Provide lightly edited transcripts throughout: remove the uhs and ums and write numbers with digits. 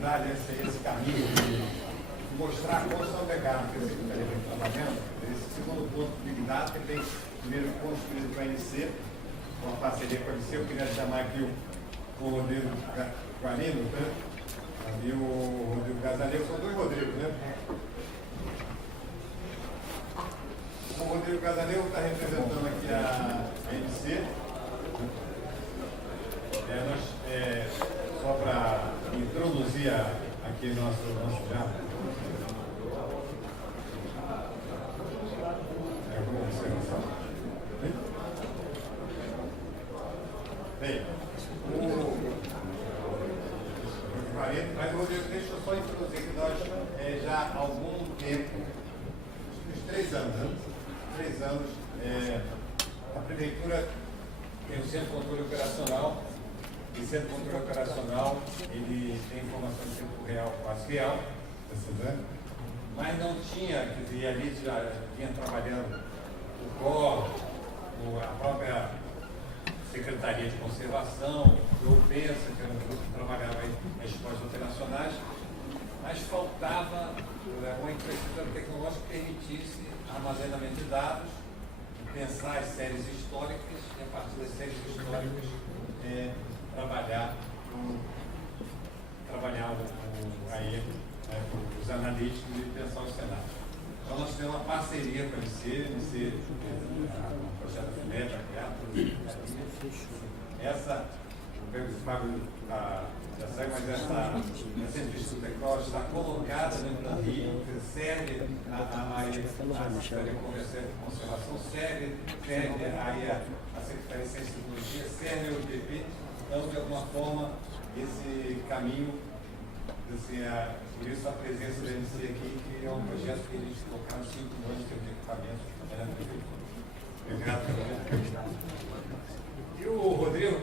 oportunidade, esse caminho de mostrar qual é o legado que a Secretaria vem trabalhando. Esse segundo ponto do Big Data, ele vem primeiro construído com a NC, uma parceria com a NC. Eu queria chamar aqui o Rodrigo Guarino, né? E o Rodrigo Gazaleu, são dois Rodrigos, né? O Rodrigo Gazaleu está representando aqui a NC. Só para introduzir aqui nosso já. Bem, mas o Rodrigo, deixa eu só introduzir que nós já há algum tempo, uns 3 anos, a Prefeitura tem o Centro de Controle Operacional. E Centro de Controle Operacional, ele tem informação de tempo real parcial, mas não tinha, quer dizer, ali já vinha trabalhando o COR, a própria Secretaria de Conservação, o PENSA, que era um grupo que trabalhava em escolas operacionais, mas faltava uma infraestrutura tecnológica que permitisse armazenamento de dados, pensar as séries históricas e a partir das séries históricas trabalhar os analíticos e pensar os cenários. Então nós temos uma parceria com a NC, o projeto FINET, essa, o Fábio já saiu, mas essa infraestrutura tecnológica está colocada dentro da Rio, serve a Secretaria de Conservação, serve aí a Secretaria de Ciência e Tecnologia, serve ao IPP. Então, de alguma forma, esse caminho, assim, por isso a presença da MC aqui, que é um projeto que a gente colocaram 5 milhões de equipamentos na prefeitura. E o Rodrigo,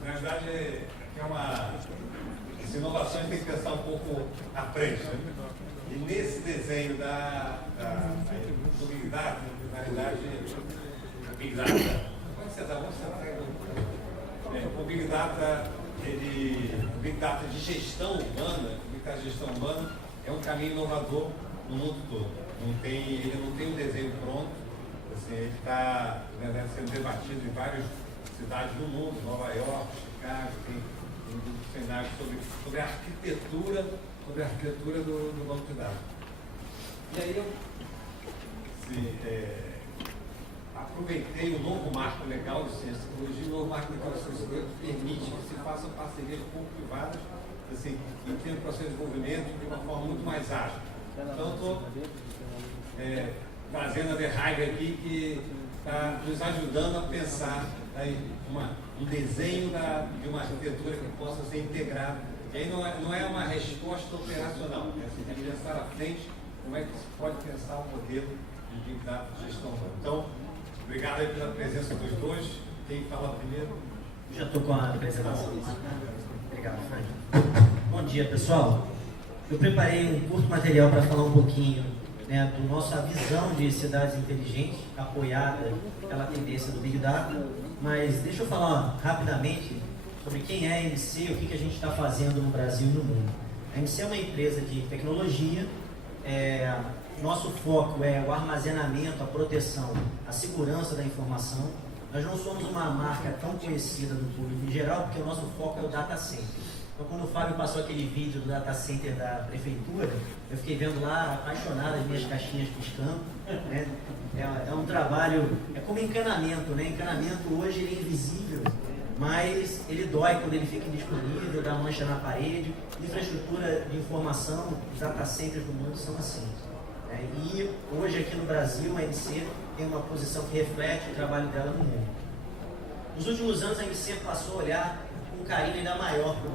na verdade, é as inovações tem que pensar um pouco à frente. Né? E nesse desenho do Big Data, na realidade, o Big Data, o Big Data, o Big Data de gestão humana, é um caminho inovador no mundo todo. Ele não tem um desenho pronto, assim, ele está sendo debatido em várias cidades do mundo, Nova York, Chicago, tem cenários sobre a arquitetura do banco de dados. E aí eu aproveitei o novo marco legal de ciência e tecnologia. O novo marco legal de ciência e tecnologia permite que se façam parcerias público-privadas, assim, e tenha um processo de desenvolvimento de uma forma muito mais ágil. Então, estou trazendo a The Hive aqui, que está nos ajudando a pensar um desenho de uma arquitetura que possa ser integrada. E aí não é uma resposta operacional, você tem que pensar à frente como é que se pode pensar um modelo de Big Data de gestão humana. Então, obrigado aí pela presença dos dois. Quem fala primeiro? Já estou com a apresentação. Obrigado, Frank. Bom dia, pessoal. Eu preparei um curto material para falar um pouquinho do nossa visão de cidades inteligentes, apoiada pela tendência do Big Data, mas deixa eu falar rapidamente sobre quem é a MC e o que a gente está fazendo no Brasil e no mundo. A MC é uma empresa de tecnologia. Nosso foco é o armazenamento, a proteção, a segurança da informação. Nós não somos uma marca tão conhecida do público em geral, porque o nosso foco é o data center. Então, quando o Fábio passou aquele vídeo do data center da prefeitura, eu fiquei vendo lá, apaixonado, as minhas caixinhas piscando. Né? É um trabalho, é como encanamento, né? Encanamento hoje ele é invisível, mas ele dói quando ele fica indisponível, dá mancha na parede. Infraestrutura de informação, os data centers do mundo são assim. E hoje aqui no Brasil a MC tem uma posição que reflete o trabalho dela no mundo. Nos últimos anos a MC passou a olhar com um carinho ainda maior para o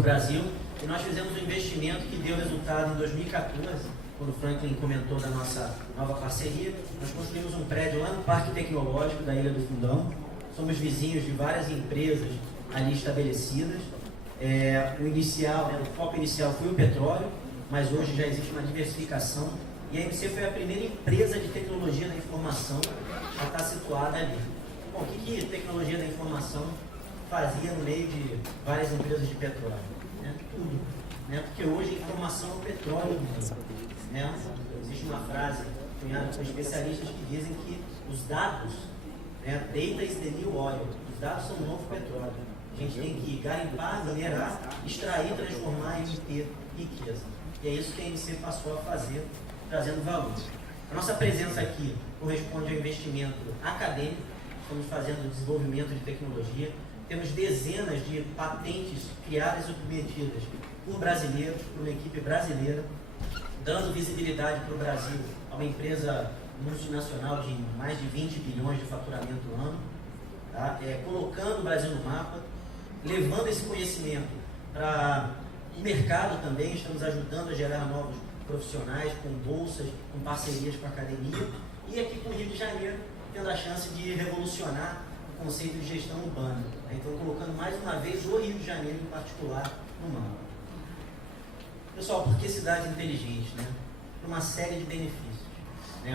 Brasil, e nós fizemos um investimento que deu resultado em 2014, quando o Franklin comentou da nossa nova parceria. Nós construímos um prédio lá no Parque Tecnológico da Ilha do Fundão. Somos vizinhos de várias empresas ali estabelecidas. O foco inicial foi o petróleo, mas hoje já existe uma diversificação, e a MC foi a primeira empresa de tecnologia da informação a estar situada ali. Bom, o que tecnologia da informação fazia no meio de várias empresas de petróleo. Né? Tudo. Né? Porque hoje a informação é o petróleo. Né? Existe uma frase cunhada por especialistas que dizem que os dados, né, data is the new oil, os dados são o novo petróleo. A gente tem que garimpar, minerar, extrair, transformar e ter riqueza. E é isso que a MC passou a fazer, trazendo valor. A nossa presença aqui corresponde ao investimento acadêmico, estamos fazendo desenvolvimento de tecnologia, temos dezenas de patentes criadas e submetidas por brasileiros, por uma equipe brasileira, dando visibilidade para o Brasil a uma empresa multinacional de mais de 20 bilhões de faturamento ano, tá? Colocando o Brasil no mapa, levando esse conhecimento para o mercado também, estamos ajudando a gerar novos profissionais com bolsas, com parcerias com a academia, e aqui com o Rio de Janeiro, tendo a chance de revolucionar o conceito de gestão urbana. Então, colocando mais uma vez o Rio de Janeiro em particular no mapa. Pessoal, por que cidade inteligente? Né? Por uma série de benefícios. Né?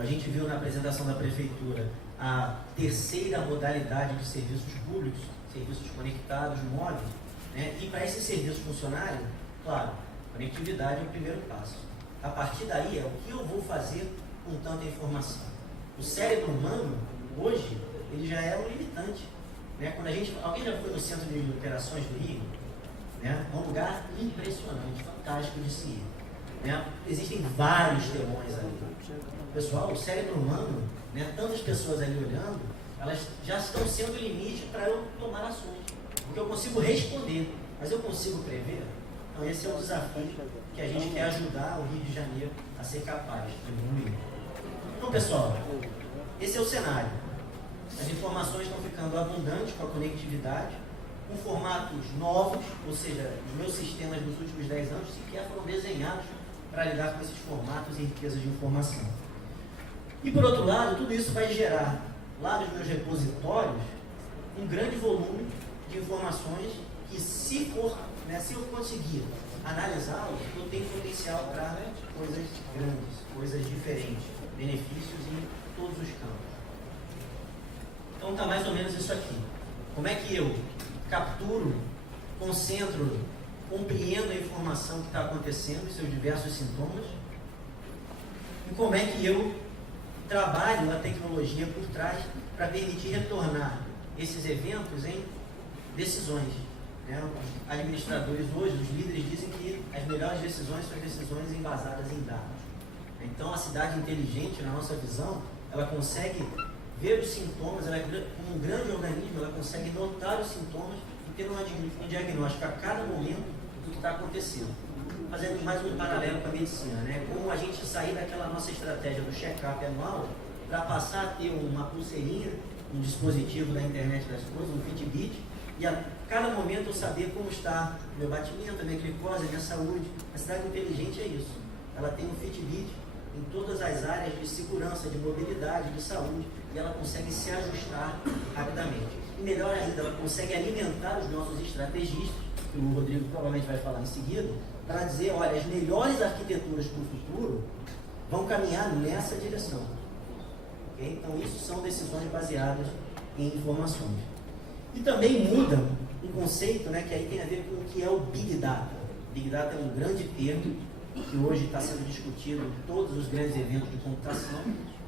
A gente viu na apresentação da Prefeitura a terceira modalidade de serviços públicos, serviços conectados, móveis, né? E para esse serviço funcionário, claro, conectividade é o primeiro passo. A partir daí é o que eu vou fazer com tanta informação. O cérebro humano, hoje, ele já é um limitante. Né? Quando alguém já foi no Centro de Operações do Rio? Né? É um lugar impressionante, fantástico de se ir. Né? Existem vários telões ali. Pessoal, o cérebro humano, né, tantas pessoas ali olhando, elas já estão sendo o limite para eu tomar ações. Porque eu consigo responder, mas eu consigo prever? Então esse é o desafio que a gente quer ajudar o Rio de Janeiro a ser capaz de evoluir. Então, pessoal, esse é o cenário. As informações estão ficando abundantes com a conectividade, com formatos novos, ou seja, os meus sistemas nos últimos 10 anos sequer foram desenhados para lidar com esses formatos e riquezas de informação. E por outro lado, tudo isso vai gerar, lá nos meus repositórios, um grande volume de informações que, se eu conseguir analisá-los, eu tenho potencial para coisas grandes, coisas diferentes, benefícios em todos os campos. Então está mais ou menos isso aqui. Como é que eu capturo, concentro, compreendo a informação que está acontecendo, seus diversos sintomas, e como é que eu trabalho a tecnologia por trás para permitir retornar esses eventos em decisões. Né? Os administradores hoje, os líderes, dizem que as melhores decisões são as decisões embasadas em dados. Então, a cidade inteligente, na nossa visão, ela consegue ver os sintomas, ela é como um grande organismo, ela consegue notar os sintomas e ter um diagnóstico a cada momento do que está acontecendo. Fazendo mais um paralelo com a medicina, né? Como a gente sair daquela nossa estratégia do check-up anual para passar a ter uma pulseirinha, um dispositivo da internet das coisas, um Fitbit, e a cada momento eu saber como está o meu batimento, a minha glicose, a minha saúde. A cidade inteligente é isso. Ela tem um Fitbit em todas as áreas de segurança, de mobilidade, de saúde, e ela consegue se ajustar rapidamente. E melhor ainda, ela consegue alimentar os nossos estrategistas, que o Rodrigo provavelmente vai falar em seguida, para dizer, olha, as melhores arquiteturas para o futuro vão caminhar nessa direção. Okay? Então, isso são decisões baseadas em informações. E também muda um conceito, né, que aí tem a ver com o que é o Big Data. Big Data é um grande termo que hoje está sendo discutido em todos os grandes eventos de computação,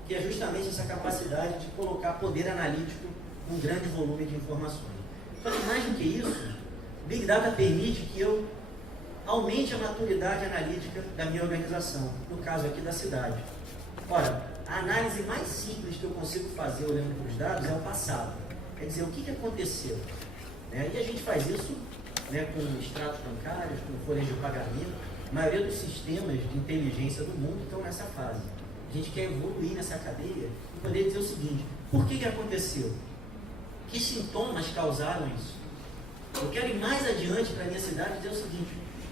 que é justamente essa capacidade de colocar poder analítico em um grande volume de informações. Só que mais do que isso, Big Data permite que eu aumente a maturidade analítica da minha organização, no caso aqui da cidade. Ora, a análise mais simples que eu consigo fazer olhando para os dados é o passado. Quer dizer, o que aconteceu? E a gente faz isso, né, com extratos bancários, com folhas de pagamento. A maioria dos sistemas de inteligência do mundo estão nessa fase. A gente quer evoluir nessa cadeia e poder dizer o seguinte: por que aconteceu? Que sintomas causaram isso? Eu quero ir mais adiante para a minha cidade e dizer o seguinte: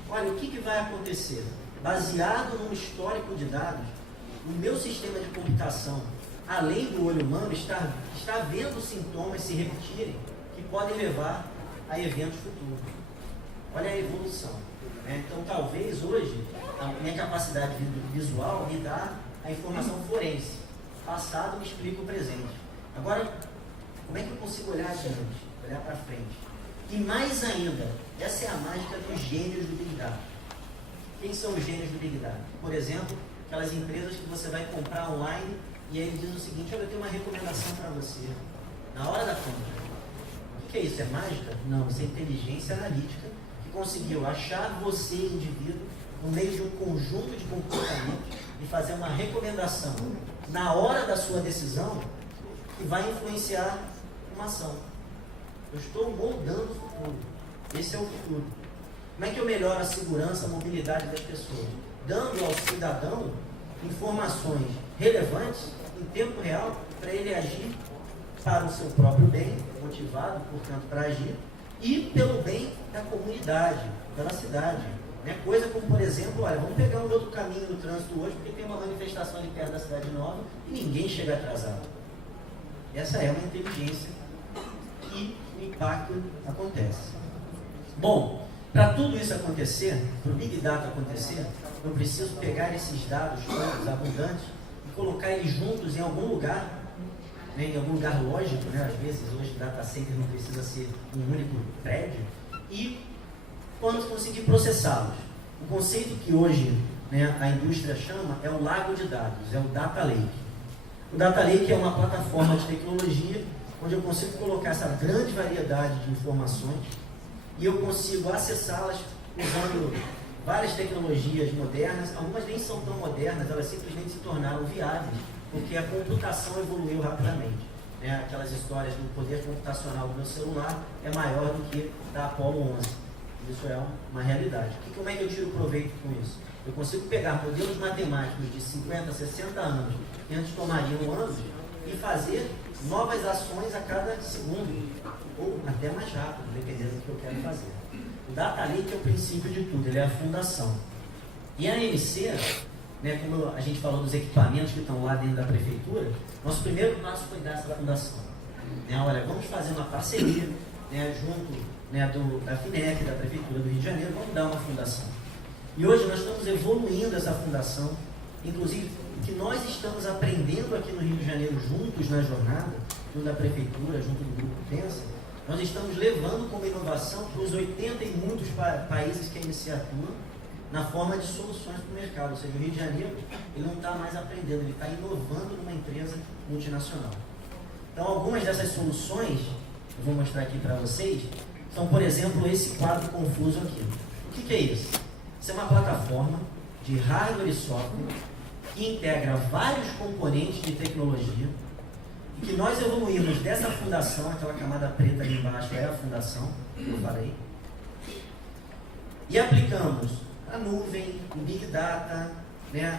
olha, o que vai acontecer? Baseado num histórico de dados, o meu sistema de computação, além do olho humano, está vendo sintomas se repetirem que podem levar a eventos futuros. Olha a evolução. Então, talvez hoje, a minha capacidade visual me dá a informação forense. Passado me explica o presente. Agora, Como é que eu consigo olhar adiante, olhar para frente? E mais ainda, essa é a mágica dos gênios do Big Data. Quem são os gênios do Big Data? Por exemplo, aquelas empresas que você vai comprar online e aí ele diz o seguinte: olha, eu tenho uma recomendação para você, na hora da compra. O que é isso? É mágica? Não, isso é inteligência analítica que conseguiu achar você, indivíduo, no meio de um conjunto de comportamentos e fazer uma recomendação na hora da sua decisão que vai influenciar uma ação. Eu estou moldando o futuro. Esse é o futuro. Como é que eu melhoro a segurança, a mobilidade das pessoas? Dando ao cidadão informações relevantes em tempo real para ele agir para o seu próprio bem, motivado, portanto, para agir, e pelo bem da comunidade, pela cidade. Coisa como, por exemplo, olha, vamos pegar um outro caminho no trânsito hoje, porque tem uma manifestação ali perto da cidade nova e ninguém chega atrasado. Essa é uma inteligência e o impacto acontece. Bom, para tudo isso acontecer, para o Big Data acontecer, eu preciso pegar esses dados todos abundantes e colocar eles juntos em algum lugar, em algum lugar lógico, às vezes hoje o data center não precisa ser um único prédio, e quando conseguir processá-los. O conceito que hoje a indústria chama é o lago de dados, é o Data Lake. O Data Lake é uma plataforma de tecnologia onde eu consigo colocar essa grande variedade de informações e eu consigo acessá-las usando várias tecnologias modernas. Algumas nem são tão modernas, elas simplesmente se tornaram viáveis porque a computação evoluiu rapidamente. Aquelas histórias do poder computacional do meu celular é maior do que da Apollo 11. Isso é uma realidade. Como é que eu tiro proveito com isso? Eu consigo pegar modelos matemáticos de 50, 60 anos, que antes tomariam anos, e fazer novas ações a cada segundo, ou até mais rápido, dependendo do que eu quero fazer. O Data Lake é o princípio de tudo, ele é a fundação. E a AMC, como a gente falou dos equipamentos que estão lá dentro da prefeitura, nosso primeiro passo foi dar essa fundação. Olha, vamos fazer uma parceria junto da FINEP, da Prefeitura do Rio de Janeiro, vamos dar uma fundação. E hoje nós estamos evoluindo essa fundação, inclusive o que nós estamos aprendendo aqui no Rio de Janeiro juntos na jornada, junto da Prefeitura, junto do Grupo Pensa, nós estamos levando como inovação para os 80 e muitos países que a AMC atua na forma de soluções para o mercado. Ou seja, o Rio de Janeiro ele não está mais aprendendo, ele está inovando numa empresa multinacional. Então, algumas dessas soluções, eu vou mostrar aqui para vocês, são, por exemplo, esse quadro confuso aqui. O que é isso? Isso é uma plataforma de hardware e software que integra vários componentes de tecnologia e que nós evoluímos dessa fundação, aquela camada preta ali embaixo é a fundação, que eu falei, e aplicamos a nuvem, o Big Data,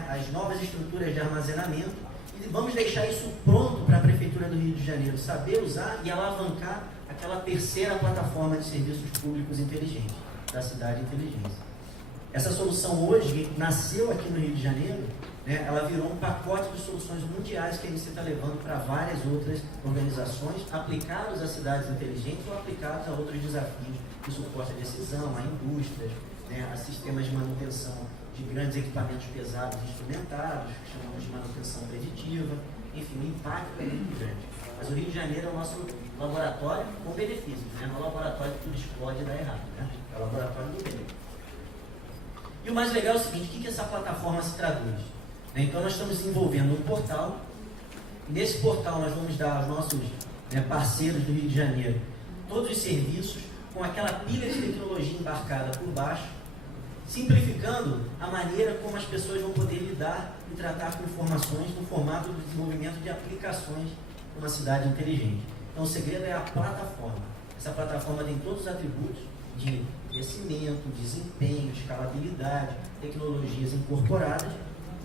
as novas estruturas de armazenamento, e vamos deixar isso pronto para a Prefeitura do Rio de Janeiro saber usar e alavancar aquela terceira plataforma de serviços públicos inteligentes, da Cidade Inteligência. Essa solução hoje nasceu aqui no Rio de Janeiro, ela virou um pacote de soluções mundiais que a AMC está levando para várias outras organizações, aplicados a cidades inteligentes ou aplicados a outros desafios de suporte à decisão, a indústrias, a sistemas de manutenção de grandes equipamentos pesados instrumentados, que chamamos de manutenção preditiva. Enfim, o impacto é muito grande. Mas o Rio de Janeiro é o nosso laboratório com benefícios, não é o laboratório que tudo explode e dá errado, é o laboratório do bem. E o mais legal é o seguinte: o que essa plataforma se traduz? Então, nós estamos desenvolvendo um portal, e nesse portal nós vamos dar aos nossos parceiros do Rio de Janeiro todos os serviços com aquela pilha de tecnologia embarcada por baixo, simplificando a maneira como as pessoas vão poder lidar e tratar com informações no formato do desenvolvimento de aplicações para uma cidade inteligente. Então, o segredo é a plataforma. Essa plataforma tem todos os atributos de crescimento, desempenho, escalabilidade, tecnologias incorporadas,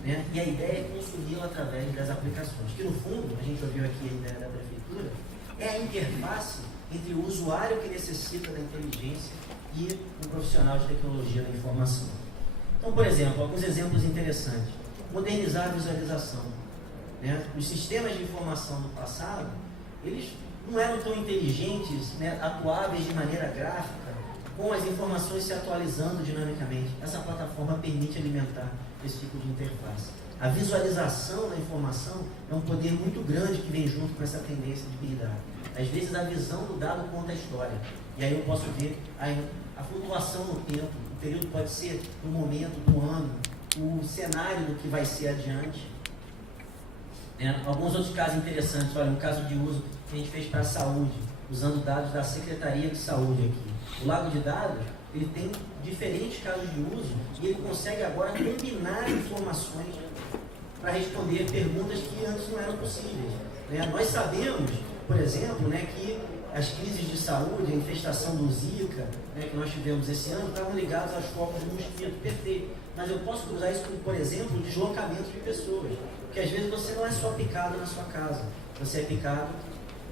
e a ideia é consumi-la através das aplicações, que no fundo, a gente ouviu aqui a ideia da Prefeitura, é a interface entre o usuário que necessita da inteligência e o profissional de tecnologia da informação. Então, por exemplo, alguns exemplos interessantes. Modernizar a visualização. Os sistemas de informação do passado, eles não eram tão inteligentes, atuáveis de maneira gráfica, com as informações se atualizando dinamicamente. Essa plataforma permite alimentar esse tipo de interface. A visualização da informação é um poder muito grande que vem junto com essa tendência de Big Data. Às vezes a visão do dado conta a história. E aí eu posso ver a flutuação no tempo. O período pode ser o momento do ano, o cenário do que vai ser adiante. Alguns outros casos interessantes. Olha, um caso de uso que a gente fez para a saúde, usando dados da Secretaria de Saúde aqui. O Lago de Dados, ele tem diferentes casos de uso e ele consegue agora combinar informações para responder perguntas que antes não eram possíveis. Nós sabemos, por exemplo, que as crises de saúde, a infestação do Zika, que nós tivemos esse ano, estavam ligadas aos focos de mosquito, perfeito. Mas eu posso cruzar isso com, por exemplo, o deslocamento de pessoas. Porque às vezes você não é só picado na sua casa, você é picado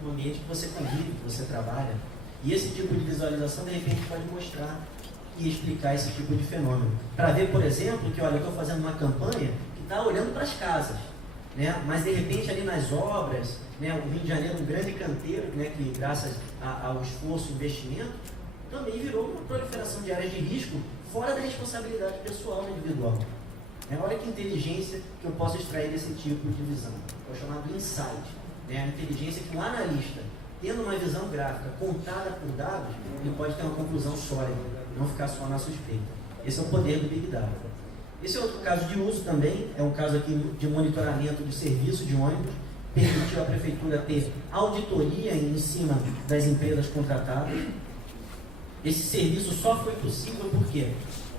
no ambiente que você convive, que você trabalha. E esse tipo de visualização, de repente, pode mostrar e explicar esse tipo de fenômeno. Para ver, por exemplo, que olha, eu estou fazendo uma campanha que está olhando para as casas, mas de repente ali nas obras, o Rio de Janeiro é um grande canteiro, que graças ao esforço e investimento, também virou uma proliferação de áreas de risco fora da responsabilidade pessoal individual. Olha que inteligência que eu posso extrair desse tipo de visão. É o chamado insight. A inteligência que um analista, tendo uma visão gráfica contada por dados, ele pode ter uma conclusão sólida, não ficar só na suspeita. Esse é o poder do Big Data. Esse é outro caso de uso também, é um caso aqui de monitoramento de serviço de ônibus, permitiu à prefeitura ter auditoria em cima das empresas contratadas. Esse serviço só foi possível porque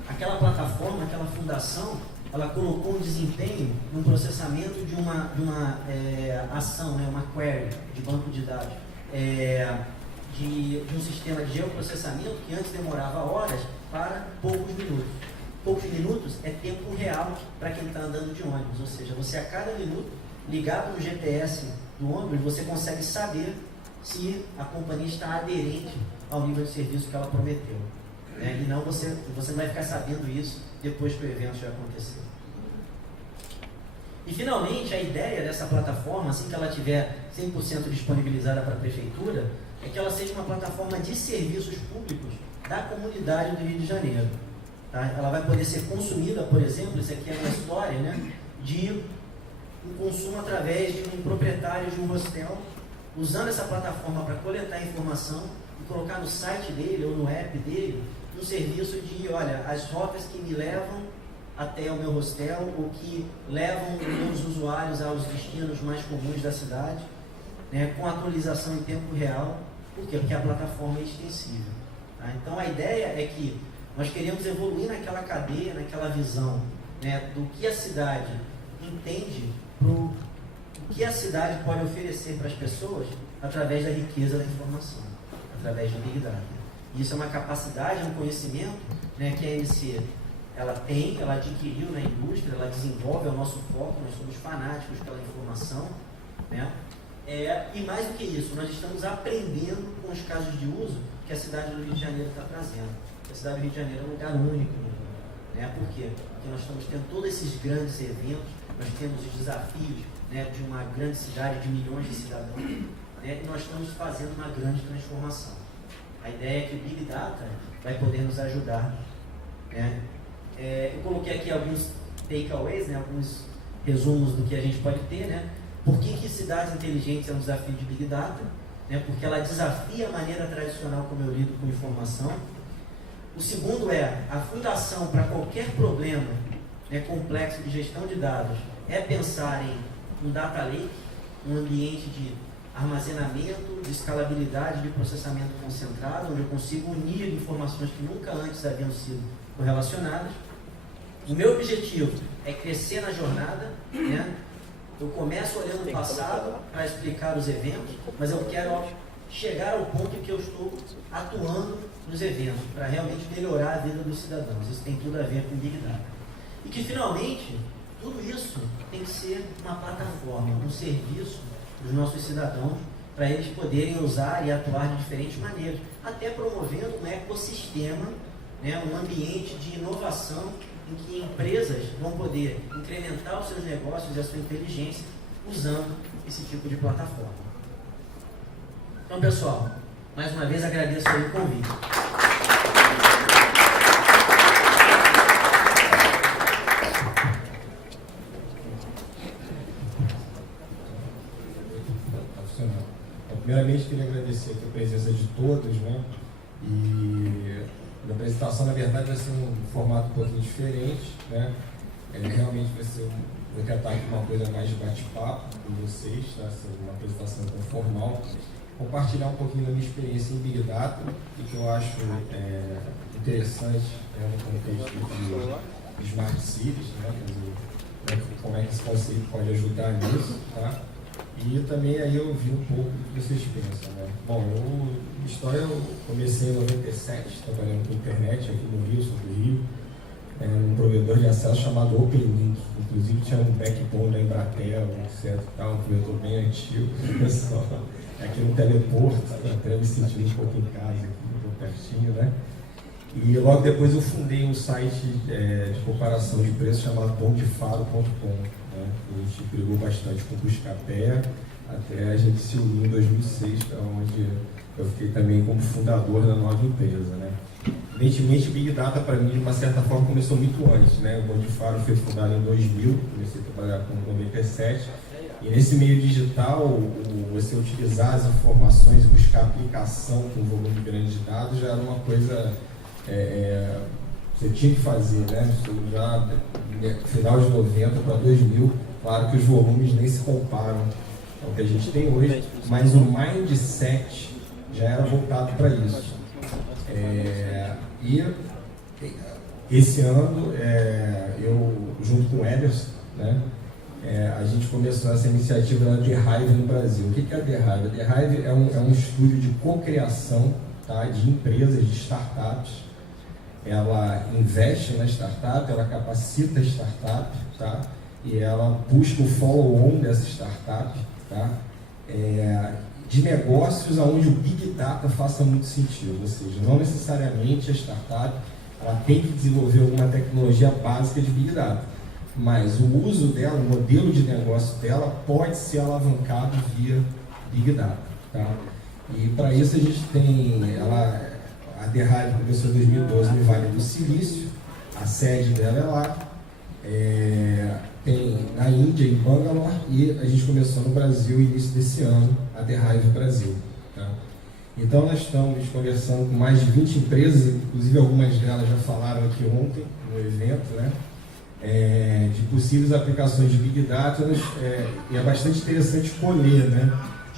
aquela plataforma, aquela fundação, ela colocou um desempenho no processamento de uma ação, uma query de banco de dados, de um sistema de geoprocessamento que antes demorava horas para poucos minutos. Poucos minutos é tempo real para quem está andando de ônibus, ou seja, você a cada minuto, ligado no GPS do ônibus, você consegue saber se a companhia está aderente ao nível de serviço que ela prometeu. E não você não vai ficar sabendo isso depois que o evento já aconteceu. E finalmente, a ideia dessa plataforma, assim que ela estiver 100% disponibilizada para a prefeitura, é que ela seja uma plataforma de serviços públicos da comunidade do Rio de Janeiro. Tá? Ela vai poder ser consumida, por exemplo, isso aqui é uma história, de um consumo através de um proprietário de um hostel, usando essa plataforma para coletar informação e colocar no site dele ou no app dele um serviço de, olha, as rotas que me levam até o meu hostel ou que levam os meus usuários aos destinos mais comuns da cidade, com atualização em tempo real. Por quê? Porque a plataforma é extensível. Tá? Então a ideia é que nós queremos evoluir naquela cadeia, naquela visão do que a cidade entende, o que a cidade pode oferecer para as pessoas através da riqueza da informação, através do Big Data. Isso é uma capacidade, é um conhecimento que a ANC ela adquiriu na indústria, ela desenvolve, é o nosso foco, nós somos fanáticos pela informação, e mais do que isso, nós estamos aprendendo com os casos de uso que a cidade do Rio de Janeiro está trazendo. A cidade do Rio de Janeiro é um lugar único, Por quê? Porque nós estamos tendo todos esses grandes eventos, nós temos os desafios de uma grande cidade de milhões de cidadãos, e nós estamos fazendo uma grande transformação. A ideia é que o Big Data vai poder nos ajudar. Eu coloquei aqui alguns takeaways, alguns resumos do que a gente pode ter. Por que cidades inteligentes é um desafio de Big Data? Porque ela desafia a maneira tradicional como eu lido com informação. O segundo a fundação para qualquer problema complexo de gestão de dados é pensar em um data lake, um ambiente de armazenamento, de escalabilidade, de processamento concentrado, onde eu consigo unir informações que nunca antes haviam sido correlacionadas. O meu objetivo é crescer na jornada, Eu começo olhando o passado para explicar os eventos, mas eu quero chegar ao ponto em que eu estou atuando nos eventos, para realmente melhorar a vida dos cidadãos. Isso tem tudo a ver com Big Data. E que, finalmente, tudo isso tem que ser uma plataforma, um serviço dos nossos cidadãos, para eles poderem usar e atuar de diferentes maneiras, até promovendo um ecossistema, um ambiente de inovação em que empresas vão poder incrementar os seus negócios e a sua inteligência usando esse tipo de plataforma. Então, pessoal, mais uma vez agradeço aí o convite. Primeiramente, queria agradecer aqui a presença de todos, né? E a apresentação, na verdade, vai ser um formato um pouquinho diferente, né? Realmente vai ser vou tentar aqui uma coisa mais de bate-papo com vocês, tá? Ser uma apresentação tão formal. Compartilhar um pouquinho da minha experiência em Big Data e que eu acho interessante no contexto de Smart Cities, né? Quer dizer, como é que esse conceito pode ajudar nisso, tá? E também aí eu vi um pouco do que vocês pensam, né? Bom, eu comecei em 97, trabalhando com internet aqui no Rio, sou do Rio, um provedor de acesso chamado OpenLink, inclusive tinha um backbone da Embratel, etc. Um provedor bem antigo, pessoal, aqui no teleporto, até me senti um pouco em casa, aqui, um pouco pertinho, né? E logo depois eu fundei um site de comparação de preços chamado bondefaro.com, né? A gente brigou bastante com o Buscapé, até a gente se uniu em 2006, onde eu fiquei também como fundador da nova empresa, né? Evidentemente, Big Data para mim, de uma certa forma, começou muito antes, né? O Bondefaro foi fundado em 2000, comecei a trabalhar com 97, e nesse meio digital, você utilizar as informações e buscar aplicação com um volume grande de dados já era uma coisa você tinha que fazer, né? Já no final de 90 para 2000, claro que os volumes nem se comparam ao que a gente tem hoje, mas o mindset já era voltado para isso. E esse ano, eu, junto com o Ederson, né, a gente começou essa iniciativa da The Hive no Brasil. O que é a The Hive? A The Hive é um estúdio de cocriação, tá, de empresas, de startups. Ela investe na startup, ela capacita a startup, tá, e ela busca o follow-on dessa startup, tá, de negócios onde o Big Data faça muito sentido, ou seja, não necessariamente a startup ela tem que desenvolver alguma tecnologia básica de Big Data, mas o uso dela, o modelo de negócio dela pode ser alavancado via Big Data, tá? E para isso a gente tem, a The Hive começou em 2012 no Vale do Silício, a sede dela é lá, tem na Índia, em Bangalore, e a gente começou no Brasil, início desse ano, a The Hive Brasil. Tá? Então nós estamos conversando com mais de 20 empresas, inclusive algumas delas já falaram aqui ontem, no evento, né? De possíveis aplicações de Big Data, e é bastante interessante escolher, né?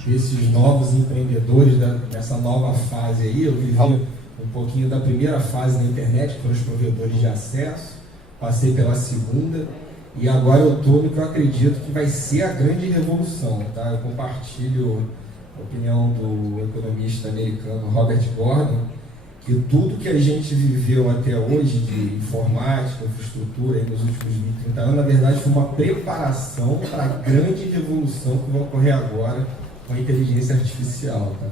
Esses novos empreendedores dessa nova fase aí. Eu vivi um pouquinho da primeira fase na internet, que foram os provedores de acesso, passei pela segunda, e agora eu estou no que eu acredito que vai ser a grande revolução, tá? Eu compartilho a opinião do economista americano Robert Gordon, que tudo que a gente viveu até hoje de informática, infraestrutura, nos últimos 20, 30 anos, na verdade foi uma preparação para a grande revolução que vai ocorrer agora com a inteligência artificial, tá?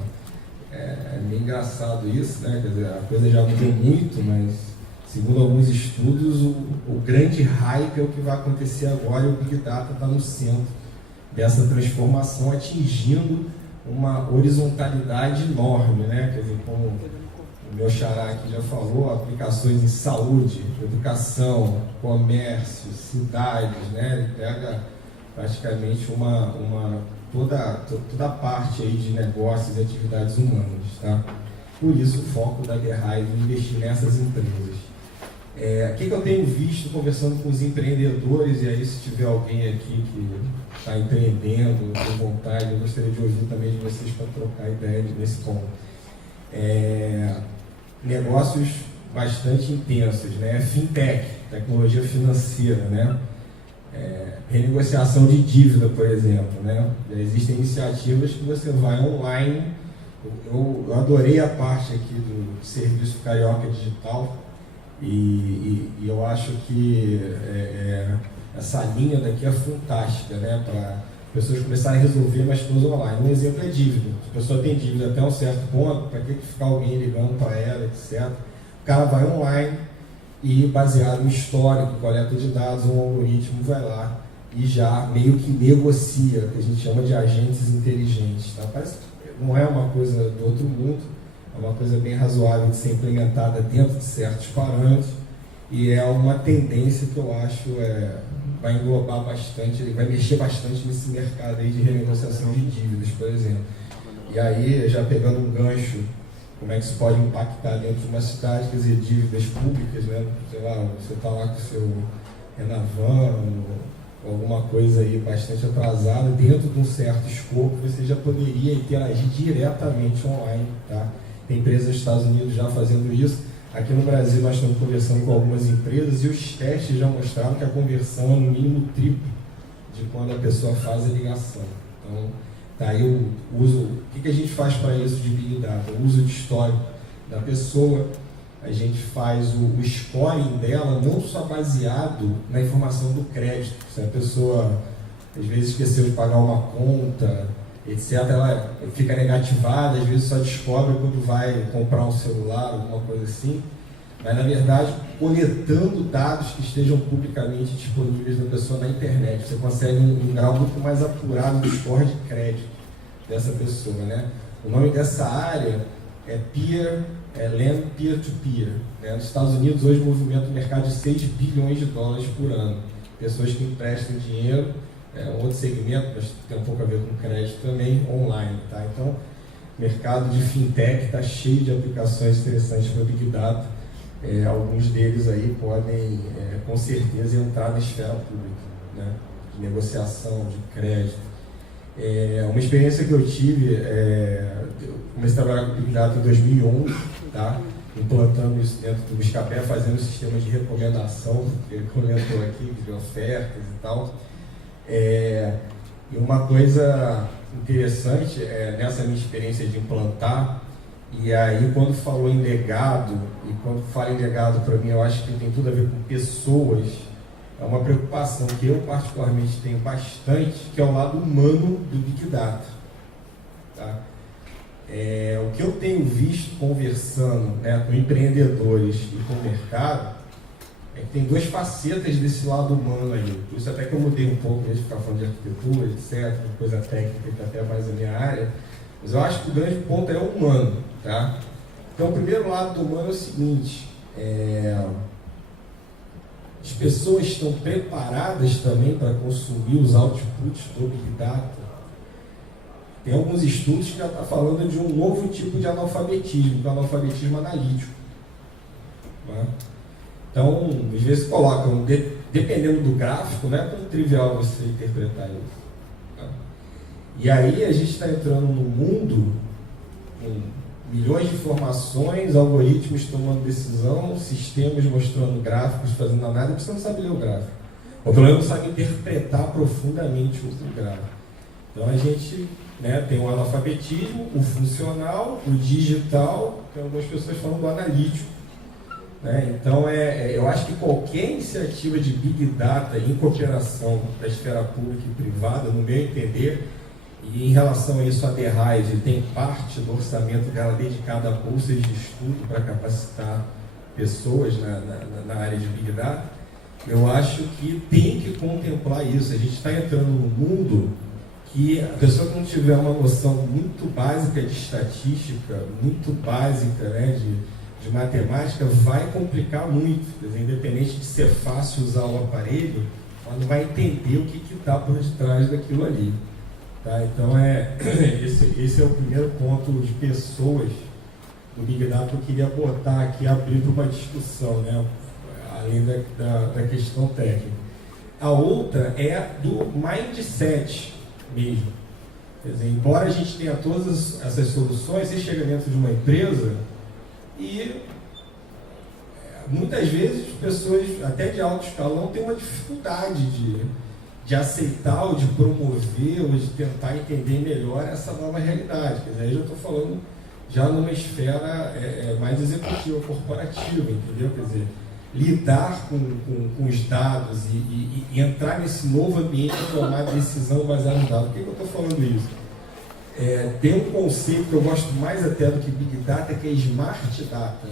É meio engraçado isso, né? Quer dizer, a coisa já mudou muito, mas segundo alguns estudos, o grande hype é o que vai acontecer agora, e o Big Data está no centro dessa transformação, atingindo uma horizontalidade enorme, né? Quer dizer, como o meu xará aqui já falou, aplicações em saúde, educação, comércio, cidades, né? Ele pega praticamente toda a parte aí de negócios e atividades humanas, tá? Por isso o foco da The Hive é investir nessas empresas. O que eu tenho visto conversando com os empreendedores, e aí se tiver alguém aqui que está empreendendo, com vontade, eu gostaria de ouvir também de vocês para trocar ideia nesse ponto. Negócios bastante intensos, né? Fintech, tecnologia financeira, né? Renegociação de dívida, por exemplo, né? Existem iniciativas que você vai online. Eu adorei a parte aqui do serviço Carioca Digital, e eu acho que essa linha daqui é fantástica, né? Para pessoas começarem a resolver mais coisas online. Um exemplo é dívida. Se a pessoa tem dívida até um certo ponto, para que ficar alguém ligando para ela, etc. O cara vai online e, baseado no histórico, coleta de dados, um algoritmo vai lá e já meio que negocia, que a gente chama de agentes inteligentes. Tá? Parece que não é uma coisa do outro mundo, é uma coisa bem razoável de ser implementada dentro de certos parâmetros, e é uma tendência que eu acho vai englobar bastante, vai mexer bastante nesse mercado aí de renegociação de dívidas, por exemplo. E aí, já pegando um gancho, como é que isso pode impactar dentro de uma cidade, quer dizer, dívidas públicas, né? Sei lá, você está lá com o seu Renavan, ou alguma coisa aí bastante atrasada, dentro de um certo escopo, você já poderia interagir diretamente online, tá? Tem empresas dos Estados Unidos já fazendo isso. Aqui no Brasil nós estamos conversando com algumas empresas e os testes já mostraram que a conversão é no mínimo triplo de quando a pessoa faz a ligação. Então, tá aí o uso. O que a gente faz para isso de Big Data? O uso de histórico da pessoa. A gente faz o scoring dela não só baseado na informação do crédito. Se a pessoa às vezes esqueceu de pagar uma conta, etc., ela fica negativada, às vezes só descobre quando vai comprar um celular, alguma coisa assim. Mas, na verdade, coletando dados que estejam publicamente disponíveis da pessoa na internet, você consegue um grau muito mais apurado do score de crédito dessa pessoa, né? O nome dessa área é Lend Peer-to-Peer. Né? Nos Estados Unidos, hoje, movimenta um mercado de 6 bilhões de dólares por ano. Pessoas que emprestam dinheiro, um outro segmento, mas tem um pouco a ver com crédito também, online. Tá? Então, o mercado de fintech está cheio de aplicações interessantes para Big Data. Alguns deles aí podem, com certeza, entrar na esfera pública, né? De negociação, de crédito. Uma experiência que eu tive, eu comecei a trabalhar com Big Data em 2011, tá? Implantando isso dentro do Buscapé, fazendo um sistema de recomendação, que ele comentou aqui, de ofertas e tal. E uma coisa interessante nessa minha experiência de implantar, e aí quando falou em legado, e quando fala em legado para mim, eu acho que tem tudo a ver com pessoas, é uma preocupação que eu particularmente tenho bastante, que é o lado humano do Big Data. Tá? O que eu tenho visto conversando, né, com empreendedores e com o mercado, é que tem duas facetas desse lado humano aí. Por isso até que eu mudei um pouco de ficar falando de arquitetura, etc., coisa técnica que até mais a minha área, mas eu acho que o grande ponto é o humano. Tá? Então, o primeiro lado do humano é o seguinte, as pessoas estão preparadas também para consumir os outputs do Big Data. Tem alguns estudos que já estão falando de um novo tipo de analfabetismo, que é o analfabetismo analítico. Né? Então, às vezes colocam, dependendo do gráfico, não é tão trivial você interpretar isso. Tá? E aí a gente está entrando num mundo com milhões de informações, algoritmos tomando decisão, sistemas mostrando gráficos, fazendo análise, você não sabe ler o gráfico. Ou pelo menos não sabe interpretar profundamente o gráfico. Então a gente, né, tem o analfabetismo, o funcional, o digital, tem algumas pessoas falando do analítico. Né? Então eu acho que qualquer iniciativa de Big Data em cooperação da esfera pública e privada, no meu entender, e em relação a isso, a DeRaive tem parte do orçamento dela dedicada a bolsas de estudo para capacitar pessoas na área de Big Data. Eu acho que tem que contemplar isso. A gente está entrando num mundo que a pessoa que não tiver uma noção muito básica de estatística, muito básica, né, de matemática, vai complicar muito. Quer dizer, independente de ser fácil usar o aparelho, ela não vai entender o que está por detrás daquilo ali. Tá? Então, esse é o primeiro ponto de pessoas do Big Data que eu queria botar aqui, abrir para uma discussão, né? Além da questão técnica. A outra é do mindset mesmo. Quer dizer, embora a gente tenha todas essas soluções, você chega dentro de uma empresa e muitas vezes pessoas, até de alto escalão, têm uma dificuldade de aceitar ou de promover ou de tentar entender melhor essa nova realidade. Quer dizer, aí eu já estou falando já numa esfera mais executiva, corporativa, entendeu? Quer dizer, lidar com os dados e entrar nesse novo ambiente e tomar decisão baseada nos dados. Por que eu estou falando isso? Tem um conceito que eu gosto mais até do que Big Data, que é Smart Data.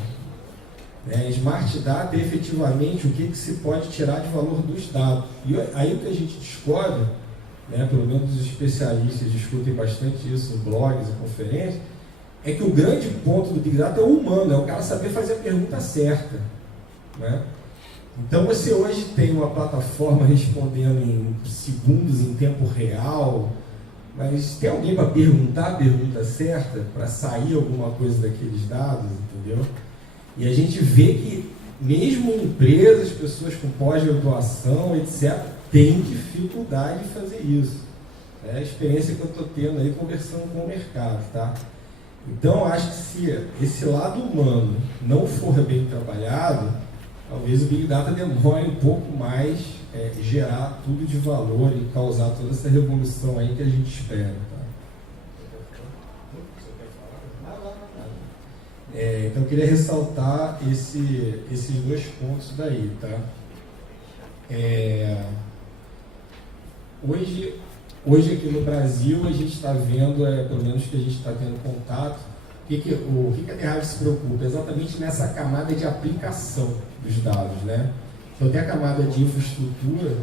Smart Data é efetivamente o que se pode tirar de valor dos dados. E aí o que a gente descobre, né, pelo menos os especialistas discutem bastante isso em blogs e conferências, é que o grande ponto do Big Data é o humano, é o cara saber fazer a pergunta certa, né? Então você hoje tem uma plataforma respondendo em segundos, em tempo real, mas tem alguém para perguntar a pergunta certa, para sair alguma coisa daqueles dados, entendeu? E a gente vê que mesmo empresas, pessoas com pós-graduação, etc., têm dificuldade de fazer isso. É a experiência que eu estou tendo aí conversando com o mercado, tá? Então, acho que se esse lado humano não for bem trabalhado, talvez o Big Data demore um pouco mais gerar tudo de valor e causar toda essa revolução aí que a gente espera. Tá? Então, eu queria ressaltar esses dois pontos daí. Tá? Hoje aqui no Brasil a gente está vendo, pelo menos que a gente está tendo contato, o que a The Hive se preocupa? Exatamente nessa camada de aplicação dos dados, né? Então tem a camada de infraestrutura,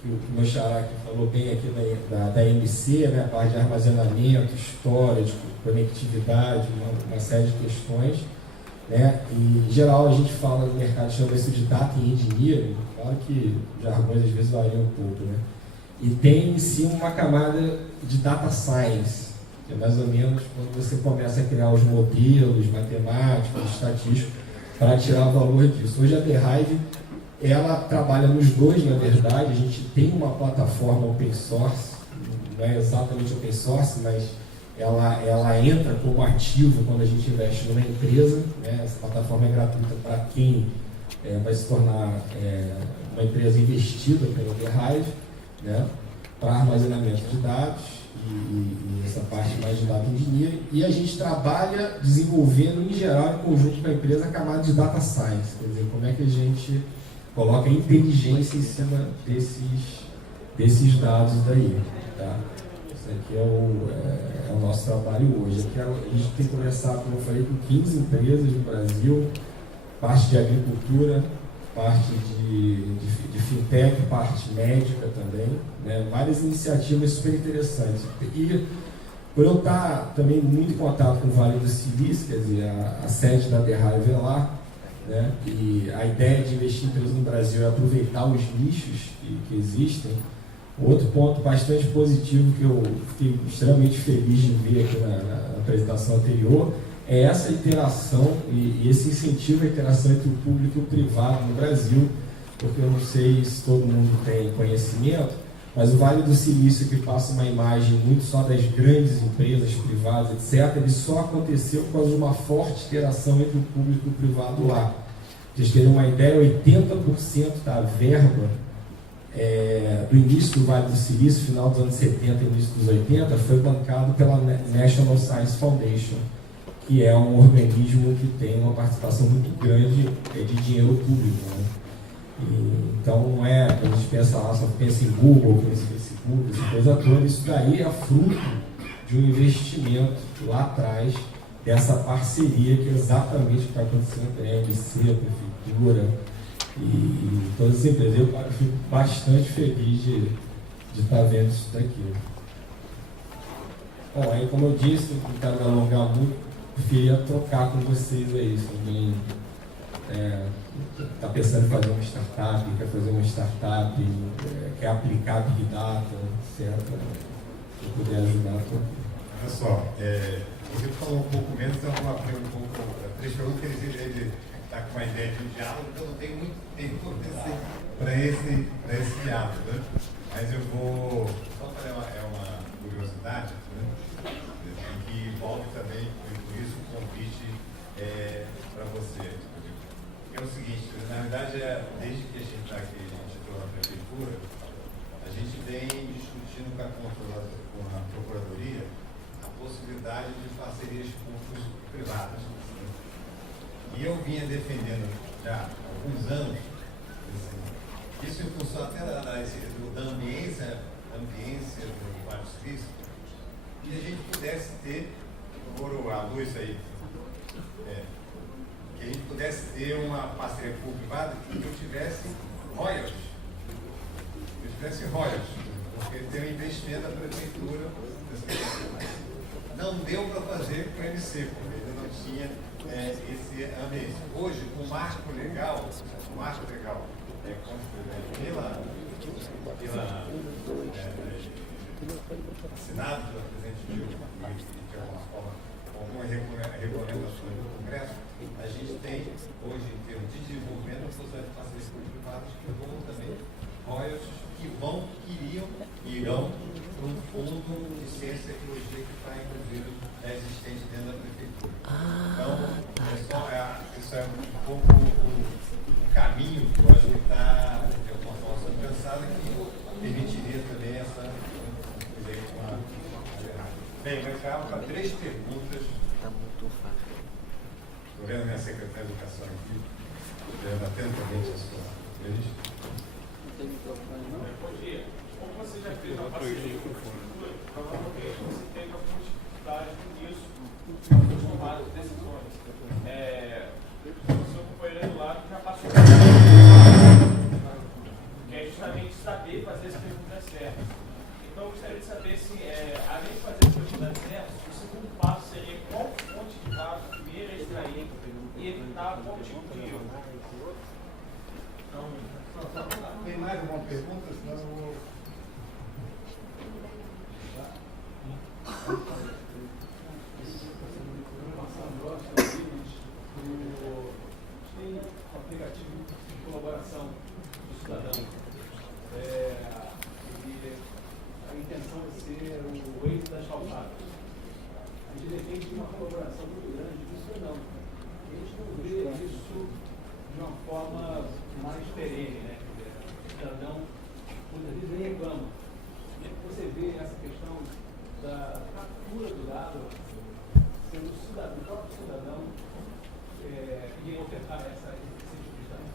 que o meu xará aqui falou bem aqui da MC, né? A parte de armazenamento, storage, conectividade, uma série de questões, né? E em geral a gente fala no mercado, chama isso de data engineering, claro que os jargões às vezes variam um pouco, né? E tem em si uma camada de data science, que é mais ou menos quando você começa a criar os modelos matemáticos, estatísticos, para tirar o valor disso. Hoje a The Hive, ela trabalha nos dois, na verdade. A gente tem uma plataforma open source, não é exatamente open source, mas ela entra como ativo quando a gente investe numa empresa, né? Essa plataforma é gratuita para quem vai se tornar uma empresa investida pela The Hive, né? Para armazenamento de dados e essa parte mais de data engineering. E a gente trabalha desenvolvendo, em geral, em conjunto com a empresa, a camada de data science, quer dizer, como é que a gente coloca inteligência em cima desses dados daí. Tá? Esse aqui é o nosso trabalho hoje. Aqui a gente tem conversado, como eu falei, com 15 empresas no Brasil, parte de agricultura, parte de fintech, parte médica também, né? Várias iniciativas super interessantes. E por eu estar também muito em contato com o Vale do Silício, quer dizer, a sede da The Hive é lá, né? E a ideia de investir em empresas no Brasil é aproveitar os nichos que existem. Outro ponto bastante positivo que eu fiquei extremamente feliz de ver aqui na apresentação anterior é essa interação e esse incentivo à interação entre o público e o privado no Brasil, porque eu não sei se todo mundo tem conhecimento, mas o Vale do Silício, que passa uma imagem muito só das grandes empresas privadas, etc., ele só aconteceu por causa de uma forte interação entre o público e o privado lá. Pra vocês terem uma ideia, 80% da verba do início do Vale do Silício, final dos anos 70 e início dos 80, foi bancado pela National Science Foundation, que é um organismo que tem uma participação muito grande de dinheiro público, né? Então não é, a gente pensa lá, só pensa em Google, pensa em Facebook, essa coisa toda, isso daí é fruto de um investimento lá atrás, dessa parceria que é exatamente o que está acontecendo entre a MC, a Prefeitura e todas as empresas. Eu fico bastante feliz de estar vendo isso daqui. Bom, aí como eu disse, não quero me alongar muito, eu queria trocar com vocês aí, se alguém está pensando em fazer uma startup, quer fazer uma startup, quer aplicar Big Data, etc. Se eu puder ajudar, tô... Olha só, você falou um pouco menos, então vamos abrir um pouco três perguntas, que ele está com uma ideia de um diálogo, então não tem muito tempo para esse diálogo, né? Mas eu vou só fazer uma curiosidade, né? Que envolve também, por isso, o convite para você. É o seguinte, na verdade, desde que a gente está aqui, a gente entrou na prefeitura, a gente vem discutindo com a Procuradoria a possibilidade de parcerias público-privadas. E eu vinha defendendo já há alguns anos, isso em função até da ambiência do Vale do Silício, que a gente pudesse ter, por a luz aí, que a gente pudesse ter uma parceria público-privada que eu tivesse royalties. Porque tem um investimento da prefeitura. não deu para fazer com o MC, porque ele não tinha esse ambiente. Hoje, o marco legal é construído assinado pelo presidente Dilma e de alguma forma com algumas regulamentações do Congresso, a gente tem hoje, em termos de desenvolvimento, a possibilidade de parcerias privadas que vão também royalties que irão para um fundo de ciência e tecnologia que está inclusive existente dentro da prefeitura. Então, isso é um pouco o caminho que eu acho que está de alguma forma sendo pensado que permitiria também essa. Bem, vai ficar para 3 perguntas. Está muito fácil. Estou vendo minha secretária de Educação aqui, vendo atentamente a sua vez. Não tem microfone, não? Bom dia. Como você já fez uma parceria com a prefeitura, provavelmente você teve alguma dificuldade nisso, nas tomadas de decisões. O seu companheiro do lado já passou por isso, que é justamente saber fazer as perguntas certas. Então, eu gostaria de saber se, além de fazer as perguntas certas, o segundo passo seria qual fonte de dados primeiro a extrair e evitar qual tipo de erro. Tem mais alguma pergunta? Senão eu vou. Tem um aplicativo de colaboração do cidadão. A intenção é ser o eixo das calçadas. A gente depende de uma colaboração muito grande disso ou não. A gente não vê isso de uma forma mais perene, né? O cidadão muitas vezes nem reclama. Você vê essa questão da captura do dado sendo o próprio cidadão e ofertar esse tipo de dado.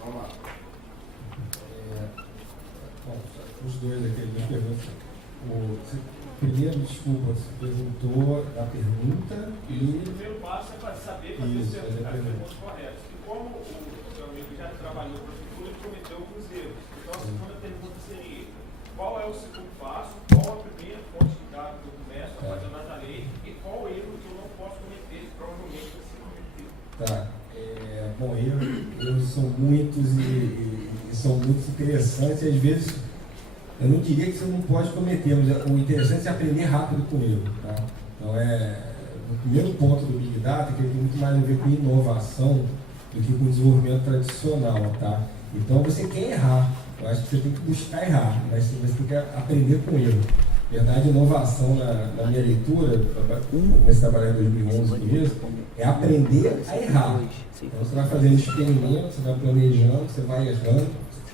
Vamos lá. Bom, os dois aqui, as duas perguntas. Primeiro, desculpa, você perguntou a pergunta e. O primeiro passo é para saber fazer Isso, as perguntas corretas. E como o seu amigo já trabalhou na prefeitura, ele cometeu alguns erros. Então, a segunda pergunta seria: qual é o segundo passo? Qual a primeira fonte de dados que eu começo a fazer na lei? E qual erro que eu não posso cometer, provavelmente vai ser cometido? Tá. Bom, erros são muitos e são muito interessantes e às vezes eu não diria que você não pode cometer, mas o interessante é aprender rápido com ele. Tá? Então, o primeiro ponto do Big Data é que ele tem muito mais a ver com inovação do que com desenvolvimento tradicional. Tá? Então, você quer errar. Eu acho que você tem que buscar errar, mas você tem que aprender com ele. Na verdade, inovação na minha leitura, eu comecei a trabalhar em 2011 com isso, é aprender a errar. Então, você vai fazendo experimentos, você vai planejando, você vai errando.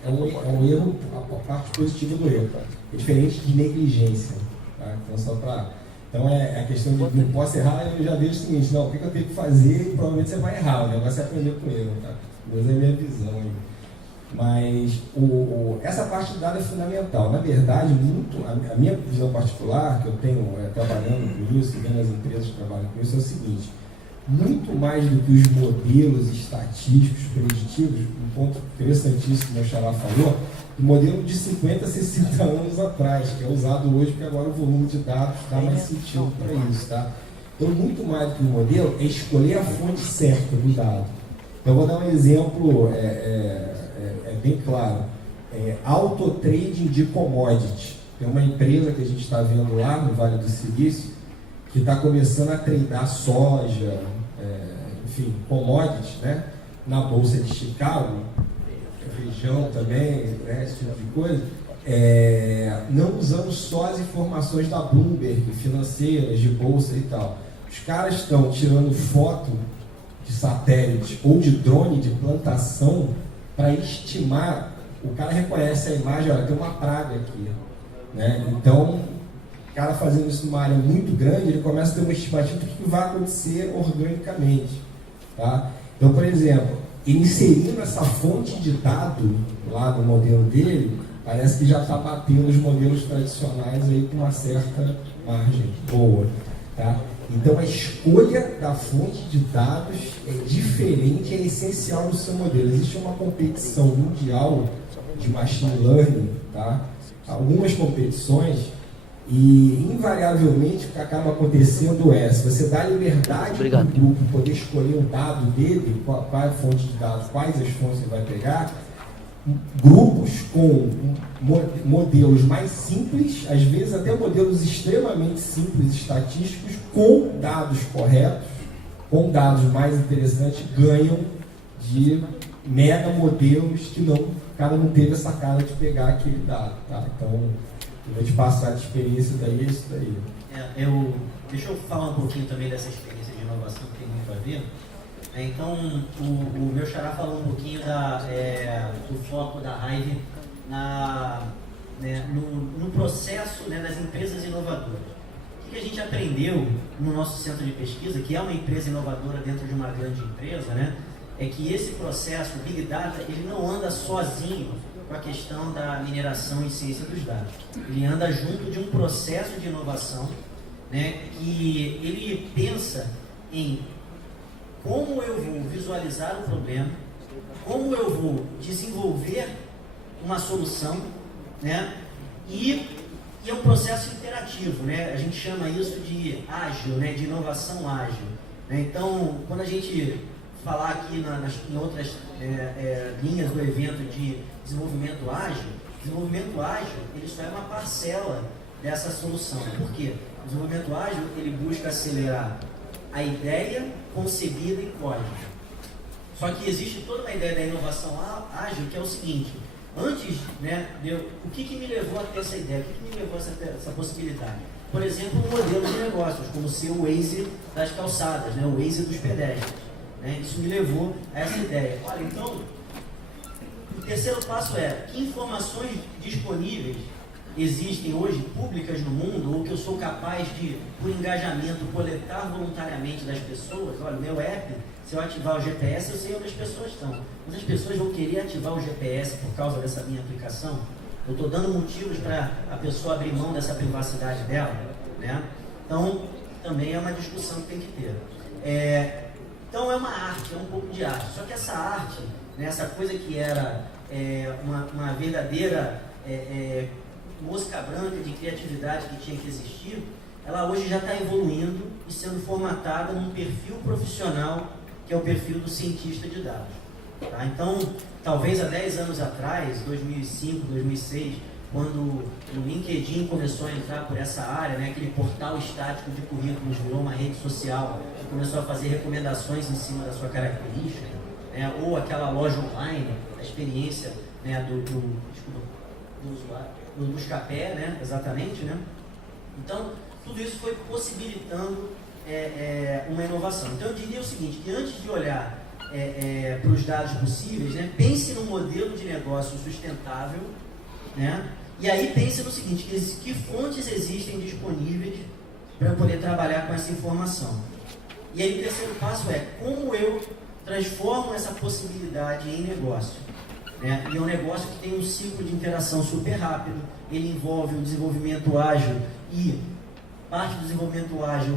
É um erro, a parte positiva do erro. É diferente de negligência. Tá? Então, a questão de não posso errar, eu já vejo o seguinte: não, o que eu tenho que fazer? E provavelmente você vai errar. O negócio é aprender com erro. Tá? Mas é a minha visão aí. Mas essa parte do dado é fundamental. Na verdade, a minha visão particular, que eu tenho trabalhando com isso, e vendo as empresas que trabalham com isso, é o seguinte: muito mais do que os modelos estatísticos preditivos, um ponto interessantíssimo que o meu xará falou, o modelo de 50, 60 anos atrás, que é usado hoje, porque agora o volume de dados dá mais sentido para isso. Tá? Então, muito mais do que o modelo é escolher a fonte certa do dado. Então, eu vou dar um exemplo bem claro. Autotrading de commodity. Tem uma empresa que a gente está vendo lá no Vale do Silício que está começando a tradear soja, enfim, commodities, né, na Bolsa de Chicago, feijão também, né, esse tipo de coisa, não usando só as informações da Bloomberg, financeiras, de bolsa e tal. Os caras estão tirando foto de satélite ou de drone de plantação para estimar. O cara reconhece a imagem, olha, tem uma praga aqui, né? Então, o cara fazendo isso numa área muito grande, ele começa a ter uma estimativa do que vai acontecer organicamente. Tá? Então, por exemplo, inserindo essa fonte de dado lá no modelo dele, parece que já está batendo os modelos tradicionais aí com uma certa margem boa. Tá? Então, a escolha da fonte de dados é diferente, é essencial no seu modelo. Existe uma competição mundial de machine learning, tá? Algumas competições E, invariavelmente, o que acaba acontecendo é, se você dá liberdade para o grupo poder escolher o dado dele, qual é a fonte de dados, quais as fontes ele vai pegar, grupos com modelos mais simples, às vezes até modelos extremamente simples, estatísticos, com dados corretos, com dados mais interessantes, ganham de mega modelos que o cara não teve essa cara de pegar aquele dado. Tá? Então, eu vou te passar de experiência daí, é isso daí. Deixa eu falar um pouquinho também dessa experiência de inovação que tem muito a ver. Então, o meu xará falou um pouquinho do foco da Hive no processo, né, das empresas inovadoras. O que a gente aprendeu no nosso centro de pesquisa, que é uma empresa inovadora dentro de uma grande empresa, né, é que esse processo, o Big Data, ele não anda sozinho com a questão da mineração e ciência dos dados. Ele anda junto de um processo de inovação, né, que ele pensa em como eu vou visualizar o problema, como eu vou desenvolver uma solução, né, e é um processo interativo, né, a gente chama isso de ágil, né, de inovação ágil. Né? Então, quando a gente falar aqui em outras linhas do evento de desenvolvimento ágil, ele só é uma parcela dessa solução. Por quê? O desenvolvimento ágil, ele busca acelerar a ideia concebida em código. Só que existe toda uma ideia da inovação ágil, que é o seguinte: antes, né, o que me levou a ter essa ideia? O que me levou a essa possibilidade? Por exemplo, um modelo de negócios, como ser o Waze das calçadas, né, o Waze dos pedestres. Né? Isso me levou a essa ideia. Olha, então, o terceiro passo é: que informações disponíveis existem hoje, públicas no mundo, ou que eu sou capaz de, por engajamento, coletar voluntariamente das pessoas? Olha, o meu app, se eu ativar o GPS, eu sei onde as pessoas estão. Mas as pessoas vão querer ativar o GPS por causa dessa minha aplicação? Eu estou dando motivos para a pessoa abrir mão dessa privacidade dela? Né? Então, também é uma discussão que tem que ter. Então, é uma arte, é um pouco de arte. Só que essa arte, né, essa coisa que era uma verdadeira mosca branca de criatividade que tinha que existir, ela hoje já está evoluindo e sendo formatada num perfil profissional, que é o perfil do cientista de dados. Tá? Então, talvez há 10 anos atrás, 2005, 2006, quando o LinkedIn começou a entrar por essa área, né, aquele portal estático de currículos virou uma rede social, começou a fazer recomendações em cima da sua característica, né, ou aquela loja online, a experiência, né, do usuário, do Buscapé, né, exatamente, né? Então, tudo isso foi possibilitando uma inovação. Então, eu diria o seguinte, que antes de olhar para os dados possíveis, né, pense num modelo de negócio sustentável, né, e aí pense no seguinte, que fontes existem disponíveis para eu poder trabalhar com essa informação. E aí o terceiro passo é como eu transformo essa possibilidade em negócio. Né? E é um negócio que tem um ciclo de interação super rápido, ele envolve um desenvolvimento ágil, e parte do desenvolvimento ágil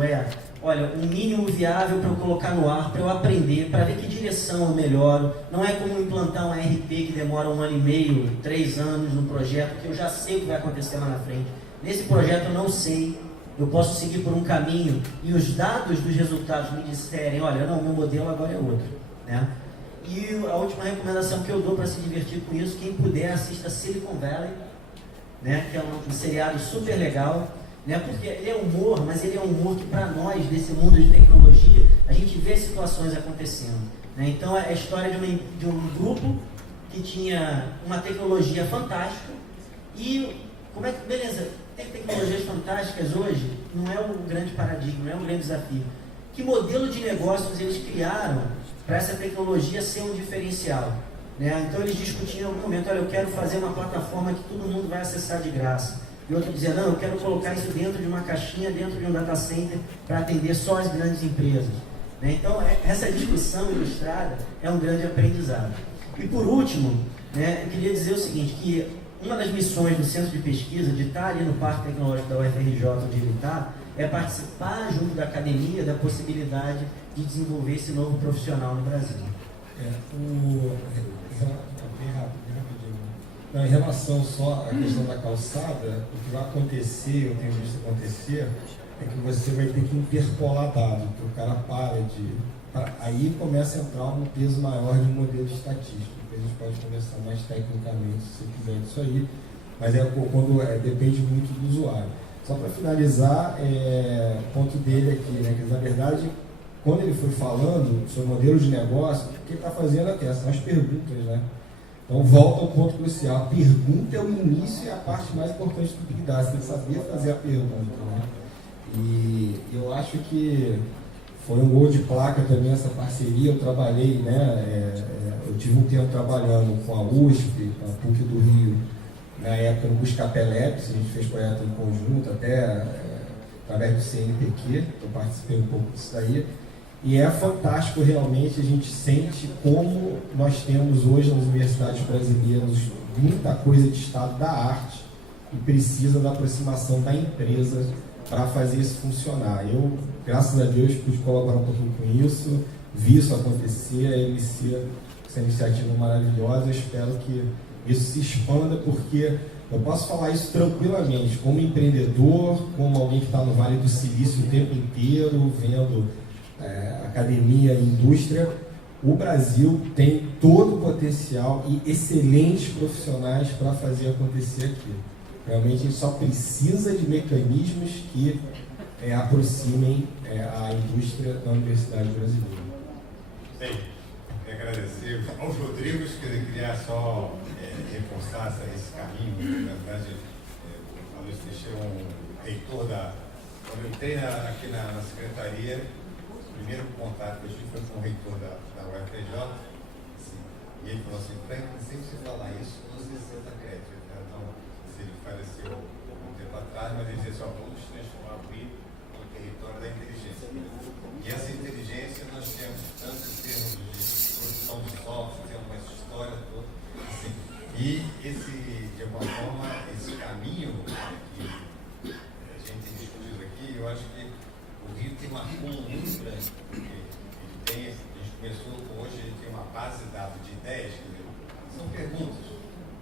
um mínimo viável para eu colocar no ar, para eu aprender, para ver que direção eu melhoro. Não é como implantar um RP que demora 1 ano e meio, 3 anos no projeto, que eu já sei o que vai acontecer lá na frente. Nesse projeto eu não sei, eu posso seguir por um caminho e os dados dos resultados me disserem, olha, não, meu modelo agora é outro. Né? E a última recomendação que eu dou para se divertir com isso, quem puder, assista Silicon Valley, né, que é um seriado super legal, né, porque ele é humor, mas ele é um humor que para nós, nesse mundo de tecnologia, a gente vê situações acontecendo. Né? Então é a história de um grupo que tinha uma tecnologia fantástica e beleza, ter tecnologias fantásticas hoje não é o grande paradigma, não é um grande desafio. Que modelo de negócios eles criaram para essa tecnologia ser um diferencial? Né? Então eles discutiam em algum momento, olha, eu quero fazer uma plataforma que todo mundo vai acessar de graça. E outro dizia, não, eu quero colocar isso dentro de uma caixinha, dentro de um data center, para atender só as grandes empresas. Né? Então essa discussão ilustrada é um grande aprendizado. E por último, né, eu queria dizer o seguinte, que uma das missões do centro de pesquisa, de estar ali no Parque Tecnológico da UFRJ, onde ele está, é participar junto da academia da possibilidade de desenvolver esse novo profissional no Brasil. Bem rápido, bem rapidinho. Não, em relação só à questão da calçada, o que vai acontecer, eu tenho visto acontecer, é que você vai ter que interpolar dado, que o cara para de... Aí começa a entrar um peso maior de um modelo estatístico, que a gente pode conversar mais tecnicamente, se você quiser, disso aí, mas depende muito do usuário. Só para finalizar, o ponto dele aqui, né, que na verdade, quando ele foi falando sobre o modelo de negócio, o que ele está fazendo aqui são as perguntas, né? Então, volta ao ponto crucial. A pergunta é o início e a parte mais importante do Big Data. Você tem que saber fazer a pergunta, né? E eu acho que foi um gol de placa também essa parceria. Eu trabalhei, né? Eu tive um tempo trabalhando com a USP, com a PUC do Rio, na época no Buscapé Labs. A gente fez projeto em conjunto, até através do CNPq. Eu participei um pouco disso daí. E é fantástico, realmente, a gente sente como nós temos hoje nas universidades brasileiras muita coisa de estado da arte e precisa da aproximação da empresa para fazer isso funcionar. Eu, graças a Deus, pude colaborar um pouquinho com isso, vi isso acontecer, essa iniciativa maravilhosa. Eu espero que isso se expanda, porque eu posso falar isso tranquilamente, como empreendedor, como alguém que está no Vale do Silício o tempo inteiro, vendo academia e indústria. O Brasil tem todo o potencial e excelentes profissionais para fazer acontecer aqui. Realmente a gente só precisa de mecanismos que aproximem a indústria da Universidade Brasileira. Bem, quero agradecer aos Rodrigos, queria só reforçar esse caminho. Na verdade, o Aloysio Teixeira é um reitor Quando eu entrei aqui na secretaria, o primeiro contato que eu tive foi com o reitor da UFRJ, assim, e ele falou assim: Frank, sempre se falar isso, não sei se você está crédito. Então, ele faleceu um tempo atrás, mas ele dizia assim: vamos transformar o Rio no território da inteligência. E essa inteligência nós temos tanto em termos de produção de software, temos uma história toda, assim, e de alguma forma, esse caminho que a gente tem discutido aqui, eu acho que o Rio tem uma acúmulo muito grande, porque a gente começou hoje, a gente tem uma base de dados de ideias, quer dizer, são perguntas,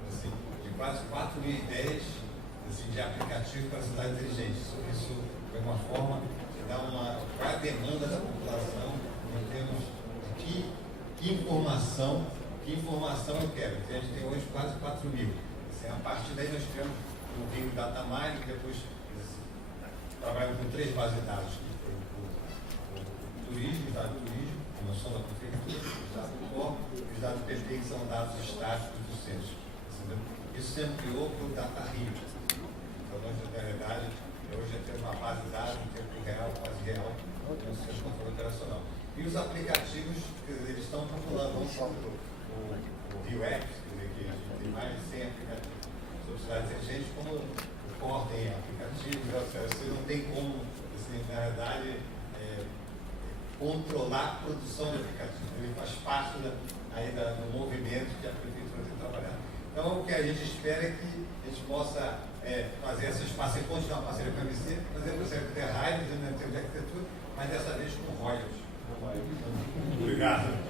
assim, de quase 4.000 ideias assim, de aplicativos para a cidade inteligente. Isso é uma forma de dar qual é a demanda da população em termos de que informação eu quero. Então, a gente tem hoje quase 4.000. Assim, a partir daí nós tivemos o Rio Data Mining, depois trabalhamos com 3 bases de dados, que foi o turismo, os dados do turismo, que não são da prefeitura, os dados do COR, e os dados do PP, que são dados estáticos do censo. Isso sempre criou para o Data Rio. Então, nós, na realidade, hoje já temos uma base de dados em tempo real, quase real, no centro de controle operacional. E os aplicativos, quer dizer, eles estão populando, não só o Rio Apps, quer dizer, que a gente tem mais de 100 aplicativos sobre cidades inteligentes, como o COR tem aplicativos, você não tem como, assim, na verdade, controlar a produção de aplicativos. Ele faz parte do movimento que a prefeitura tem trabalhado. Então, o que a gente espera é que a gente possa fazer essas parcerias, continuar a parceria com a MC, fazer parceria com o Terraire, dentro da arquitetura, mas dessa vez com royalties. Obrigado.